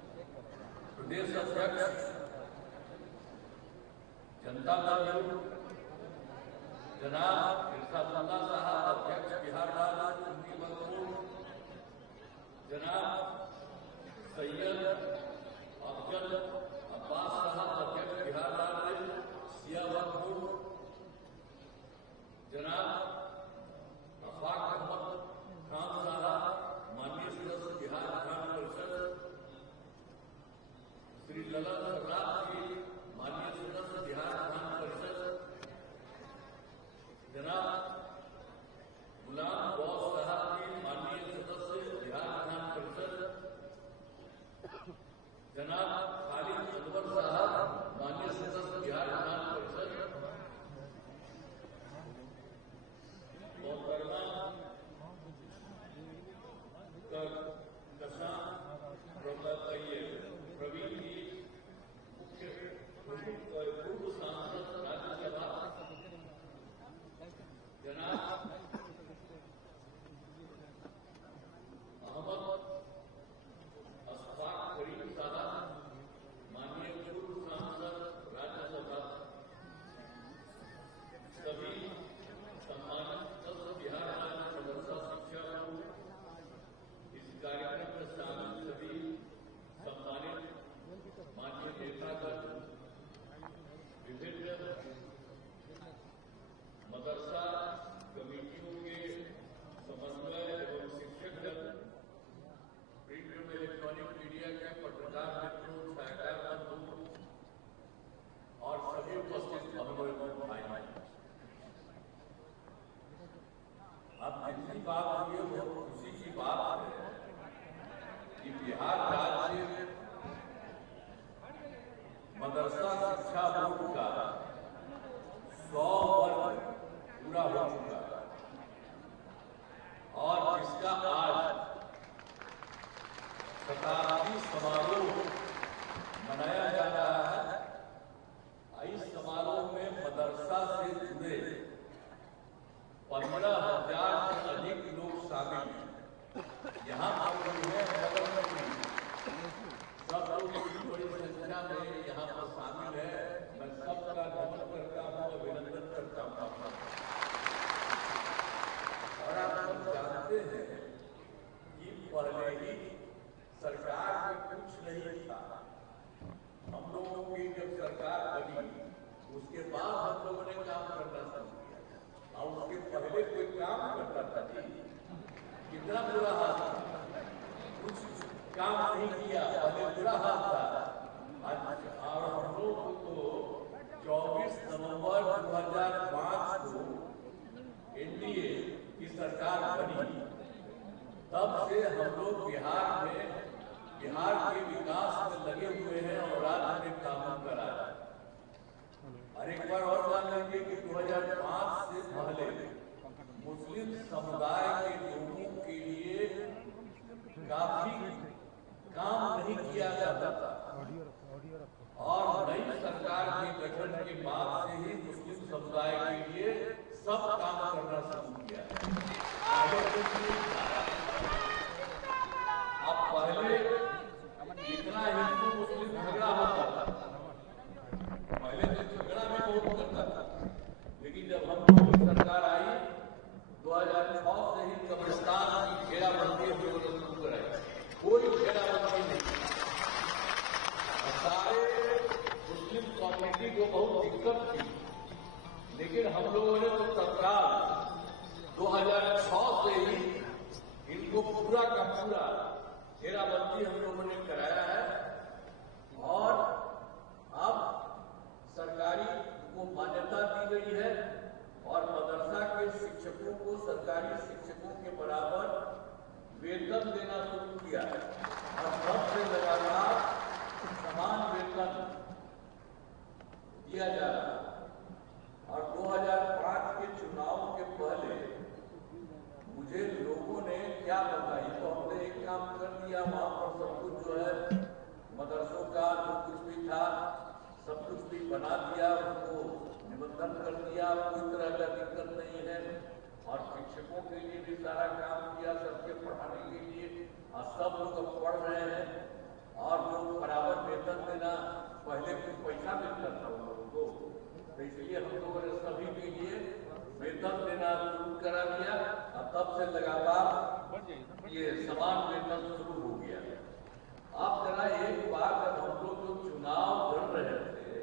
प्रदेश अध्यक्ष जनता दल जनाब इरशादुल्लाह साहब अध्यक्ष बिहार राज्य उनकी मजबूर जनाब सैयद अफजल अब्बास साहब अध्यक्ष बिहार राज्य सियावतपुर जनाब अफाक अहमद खान साहब माननीय सदस्य बिहार विधान परिषद श्री ललन सर्राफ जी माननीय सदस्य बिहार विधान परिषद जनाब गुलाम बॉस साहब जी माननीय सदस्य बिहार विधान परिषद जनाब खालिद कमेटी को बहुत दिक्कत थी, लेकिन हम लोगों ने तो तत्काल 2006 से ही इनको पूरा का पूरा घेराबंदी हम लोगों ने कराया है और अब सरकारी को मान्यता दी गई है और मदरसा के शिक्षकों को सरकारी शिक्षकों के बराबर वेतन देना शुरू किया है और सबसे लगातार समान वेतन दिया जा रहा है। और 2005 के चुनाव के पहले मुझे लोगों ने क्या बताया, तो हमने एक काम कर दिया, वहां पर सब कुछ जो है मदरसों का जो कुछ भी था सब कुछ भी बना दिया, उनको निबंधन कर दिया, कोई तरह का दिक्कत नहीं है और शिक्षकों के लिए भी सारा काम किया, सबके पढ़ाने के लिए और सब लोग अब पढ़ रहे हैं और जो बराबर वेतन देना, पहले कुछ पैसा मिलता था उन लोगों को, तो इसलिए हम लोगों ने सभी के लिए वेतन देना शुरू करा दिया और तब से लगातार ये समान वेतन शुरू हो गया। आप जरा एक बार जब हम लोग जो चुनाव लड़ रहे थे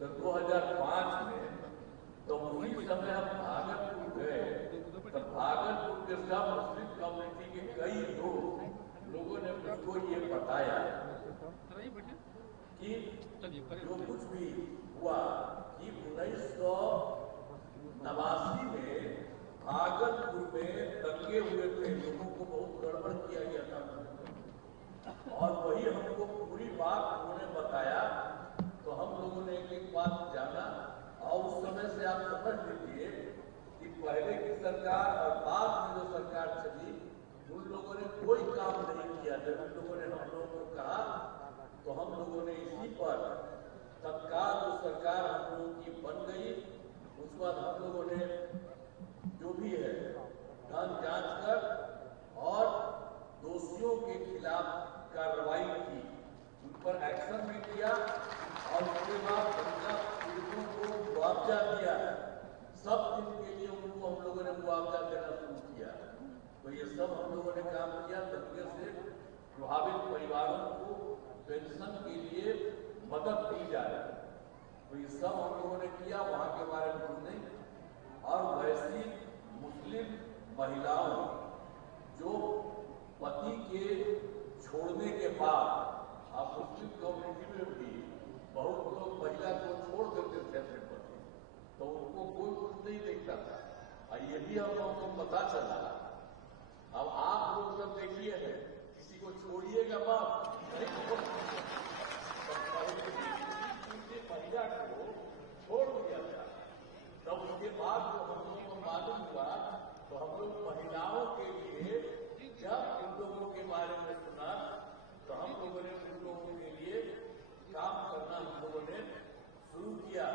तो 2005 में, तो उसी समय हम भागलपुर गए, तो भागलपुर के सब मुस्लिम कम्युनिटी के कई लोगों ने मुझको ये बताया कि जो कुछ भी हुआ कि 1989 में भागलपुर में दंगे हुए थे, लोगों को बहुत गड़बड़ किया गया था और वही हमको पूरी बात उन्होंने बताया। तो हम लोगों ने एक बात जाना और उस समय से आप समझ लीजिए कि पहले की सरकार और बाद में जो सरकार चली उन लोगों ने कोई काम नहीं किया। जब उन लोगों ने हम लोगों को कहा तो हम लोगों ने इसी पर तत्काल जो सरकार हम लोगों की बन गई, उस बाद हम लोगों ने जो भी है जांच कर और दोषियों के खिलाफ कार्रवाई की, उन पर एक्शन भी किया और उसके बाद दंगा पीड़ितों को मुआवजा दिया है। सब दिन के लिए उनको हम लोगों ने मुआवजा देना शुरू किया। तो ये सब हम लोगों ने काम किया। दंगे से प्रभावित परिवारों को पेंशन के लिए मदद दी जाए, तो ये सब हम लोगों ने किया। वहां के बारे में कुछ नहीं। और वैसी मुस्लिम महिलाओं जो पति के छोड़ने के बाद, आप मुस्लिम कम्युनिटी में भी बहुत लोग महिला को छोड़ देते थे अपने पति, तो उनको कोई कुछ नहीं देखता था और ये भी हम लोगों को पता चला। अब आप लोग सब देखिए है, किसी को छोड़िएगा बात नहीं, महिला को छोड़ दिया था, तब उसके बाद जो हम लोगों को मालूम हुआ तो हम लोग महिलाओं के लिए जब उन लोगों के बारे में सुना तो हम लोगों ने उन लोगों के लिए काम करना हम लोगों ने शुरू किया।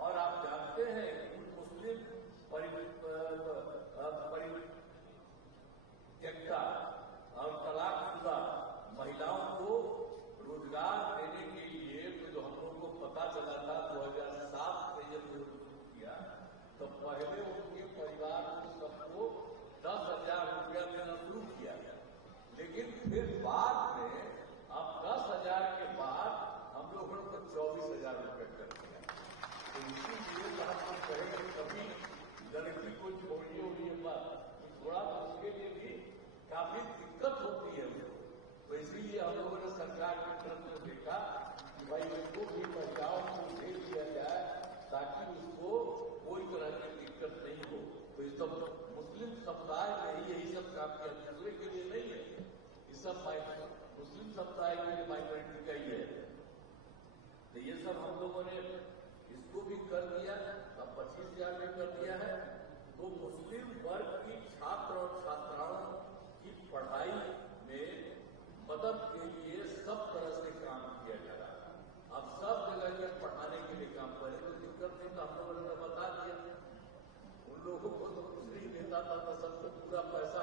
और आप जानते हैं कि मुस्लिम परित्यक्ता और तलाकशुदा महिलाओं को रोजगार देने के लिए जो हम लोगों को पता चला था 2007 से ये शुरू किया, तो पहले उनके परिवार को सबको 10,000 रुपया देना शुरू किया गया, लेकिन फिर बाद में अब 10,000 के बाद हम लोगों को 24,000 रुपये कर दिया। तो इसीलिए हम लोग कहेंगे कभी लड़की को छोड़िए उड़िए बात, थोड़ा तो उसके लिए भी काफी दिक्कत होती है उसको। तो इसीलिए हम लोगों ने सरकार की तरफ से देखा कि भाई उसको भी महिलाओं को भेज दिया जाए ताकि उसको कोई तरह की दिक्कत नहीं हो। तो ये सब मुस्लिम समुदाय में ही यही सब काम किया, दूसरे के लिए नहीं है, ये सब मुस्लिम समुदाय के लिए माइनॉरिटी का ही है। तो ये सब हम लोगों ने इसको भी कर दिया, अब 25,000 में कर दिया है। तो मुस्लिम वर्ग की छात्र और छात्राओं की पढ़ाई में मदद के लिए सब तरह से काम किया जा रहा है। अब सब जगह के पढ़ाने के लिए काम करें तो दिक्कत नहीं, तो हम लोगों ने बता दिया। उन लोगों को तो कुछ नहीं देता था, तो सबको पूरा पैसा